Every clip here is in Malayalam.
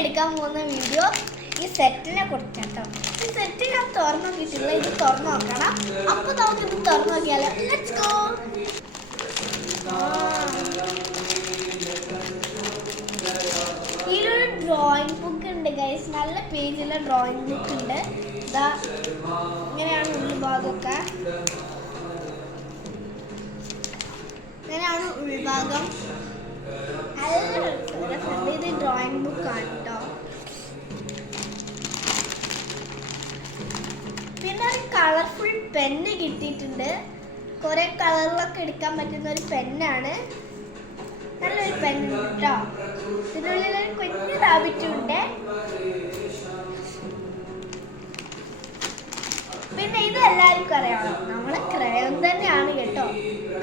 എടുക്കാൻ പോകുന്ന വീഡിയോ ഈ സെറ്റിനെ കുറിച്ചാട്ടോ. ഈ സെറ്റ് ഞാൻ തുറന്നു നോക്കിയിട്ടില്ല, ഇത് തുറന്നു നോക്കണം. അപ്പൊ നമുക്ക് ഇത് തുറന്നു നോക്കിയാലോ. Let's go. ഇതിലൊരു ഡ്രോയിങ് ബുക്ക് ഉണ്ട് ഗൈസ്, നല്ല പേജുള്ള ഡ്രോയിങ് ബുക്ക് ഉണ്ട്. ഇതാ ഇങ്ങനെയാണ് ഉൾഭാഗമൊക്കെ, ഇങ്ങനെയാണ് ഉൾഭാഗം. നല്ല ഇത് ഡ്രോയിങ് ബുക്കാണ് കേട്ടോ. പിന്നെ ഒരു കളർഫുൾ പെന്ന് കിട്ടിയിട്ടുണ്ട്. കുറെ കളറിലൊക്കെ എടുക്കാൻ പറ്റുന്ന ഒരു പെന്നാണ്. നല്ലൊരു പെന്നുണ്ട് കേട്ടോ. ഇതിനുള്ളിൽ ഒരു കുഞ്ഞു റാബിറ്റും ഉണ്ട്. പിന്നെ ഇത് എല്ലാവർക്കും അറിയാമോ, നമ്മളെ ക്രയോൺ തന്നെയാണ് കേട്ടോ.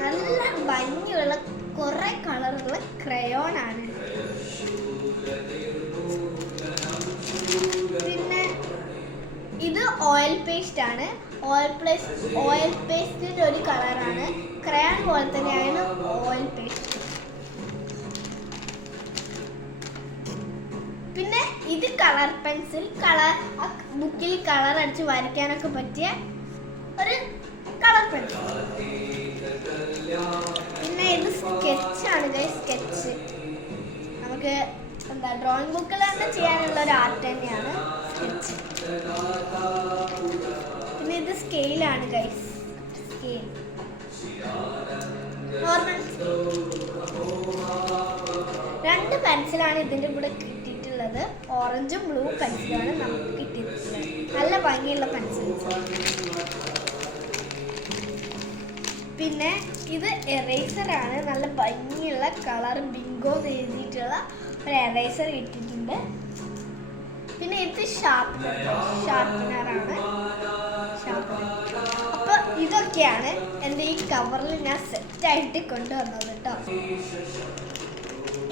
നല്ല ഭംഗിയുള്ള കുറെ കളറുള്ള ക്രയോൺ ആണ്. പിന്നെ ഇത് ഓയിൽ പേസ്റ്റ് ആണ്. ഓയിൽ പേസ്റ്റിന്റെ ഒരു കളറാണ്. ക്രയോൺ പോലെ തന്നെയാണ് ഓയിൽ പേസ്റ്റ്. പിന്നെ ഇത് കളർ പെൻസിൽ, ബുക്കിൽ കളർ അടിച്ച് വരയ്ക്കാനൊക്കെ പറ്റിയ ഒരു കളർ പെൻസിൽ. പിന്നെ ഇത് സ്കെച്ചാണ് ഗൈസ്, സ്കെച്ച്. നമുക്ക് എന്താ ഡ്രോയിങ് ബുക്കിൽ തന്നെ ചെയ്യാനുള്ള ഒരു ആർട്ട് തന്നെയാണ് സ്കെച്ച്. പിന്നെ ഇത് സ്കെയിലാണ് ഗൈസ്, സ്കെയിൽ, നോർമൽ. 2 പെൻസിലാണ് ഇതിൻ്റെ കൂടെ കിട്ടിയിട്ടുള്ളത്. ഓറഞ്ചും ബ്ലൂ പെൻസിലാണ് നമുക്ക് കിട്ടിയിട്ടുള്ളത്. നല്ല ഭംഗിയുള്ള പെൻസിൽസ്. പിന്നെ ഇത് എറേസറാണ്. നല്ല ഭംഗിയുള്ള കളർ ബിങ്കോ എന്ന് എഴുതിയിട്ടുള്ള ഒരു എറേസർ കിട്ടിയിട്ടുണ്ട്. പിന്നെ ഇത് ഷാർപ്പനറാണ്. അപ്പൊ ഇതൊക്കെയാണ് എൻ്റെ ഈ കവറിൽ ഞാൻ സെറ്റായിട്ട് കൊണ്ടുവന്നത് കേട്ടോ.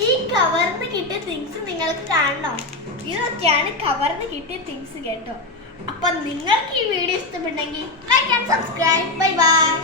ഈ കവറിന് കിട്ടിയ തിങ്സ് നിങ്ങൾക്ക് കാണണോ? ഇതൊക്കെയാണ് കവറിന് കിട്ടിയ തിങ്സ് കേട്ടോ. അപ്പൊ നിങ്ങൾക്ക് ഈ വീഡിയോ ഇഷ്ടപ്പെട്ടെങ്കിൽ like and subscribe. Bye bye.